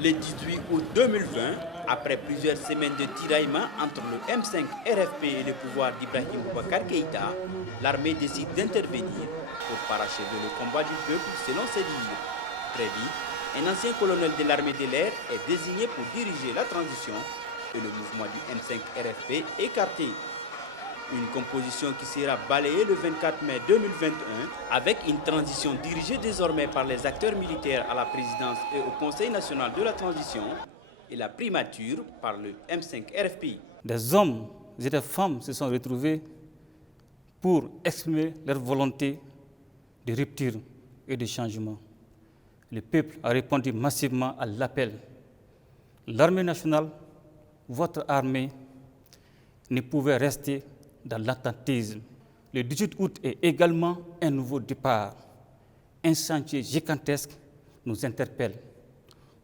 Le 18 août 2020, après plusieurs semaines de tiraillement entre le M5 RFP et le pouvoir d'Ibrahim Boubacar Keïta, l'armée décide d'intervenir pour parachever le combat du peuple selon ses dires. Très vite, un ancien colonel de l'armée de l'air est désigné pour diriger la transition et le mouvement du M5 RFP écarté. Une composition qui sera balayée le 24 mai 2021 avec une transition dirigée désormais par les acteurs militaires à la présidence et au Conseil national de la transition et la primature par le M5 RFPI. Des hommes et des femmes se sont retrouvés pour exprimer leur volonté de rupture et de changement. Le peuple a répondu massivement à l'appel. L'armée nationale, votre armée, ne pouvait rester dans l'attentisme. Le 18 août est également un nouveau départ. Un chantier gigantesque nous interpelle.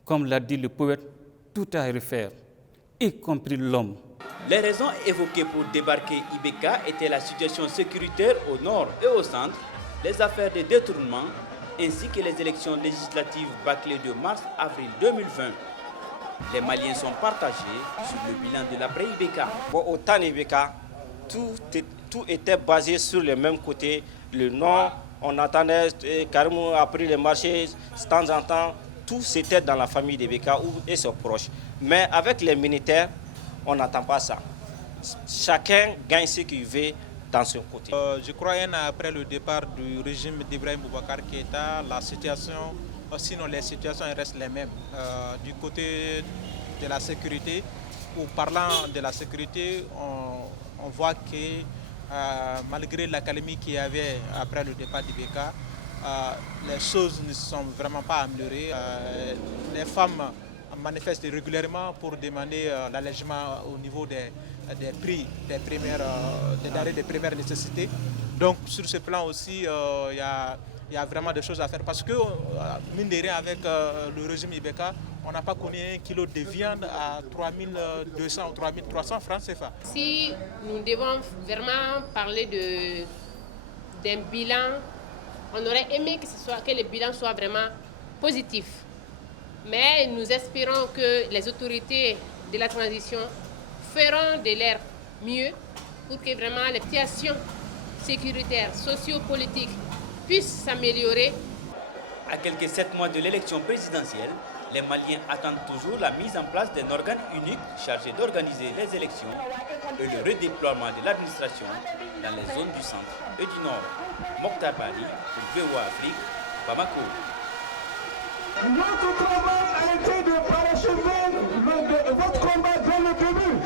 Comme l'a dit le poète, tout a à refaire, y compris l'homme. Les raisons évoquées pour débarquer Ibeka étaient la situation sécuritaire au nord et au centre, les affaires de détournement, ainsi que les élections législatives bâclées de mars-avril 2020. Les Maliens sont partagés sur le bilan de l'après-Ibeka. Au temps d'Ibeka, tout était basé sur le même côté. Le nord, on entendait Karimou a pris les marchés de temps en temps. Tout c'était dans la famille d'Ibeka et ses proches. Mais avec les militaires, on n'entend pas ça. Chacun gagne ce qu'il veut dans son côté. Je crois un an après le départ du régime d'Ibrahim Boubacar Keïta, la situation, sinon les situations restent les mêmes. Du côté de la sécurité, ou parlant de la sécurité, on voit que malgré l'accalmie qu'il y avait après le départ d'Ibeka, les choses ne se sont vraiment pas améliorées. Les femmes manifestent régulièrement pour demander l'allègement au niveau des prix des denrées de première nécessité. Donc sur ce plan aussi, il y a vraiment des choses à faire parce que, mine de rien, avec le régime Ibeka, on n'a pas connu un kilo de viande à 3200 ou 3300 francs CFA. Si nous devons vraiment parler d'un bilan, on aurait aimé que le bilan soit vraiment positif. Mais nous espérons que les autorités de la transition feront de leur mieux pour que vraiment les situations sécuritaires, sociopolitiques puissent s'améliorer. À quelques 7 mois de l'élection présidentielle, les Maliens attendent toujours la mise en place d'un organe unique chargé d'organiser les élections et le redéploiement de l'administration dans les zones du centre et du nord. Mokhtar Bali pour VOA Afrique, Bamako. Notre travail a été de parachever votre combat dès le début.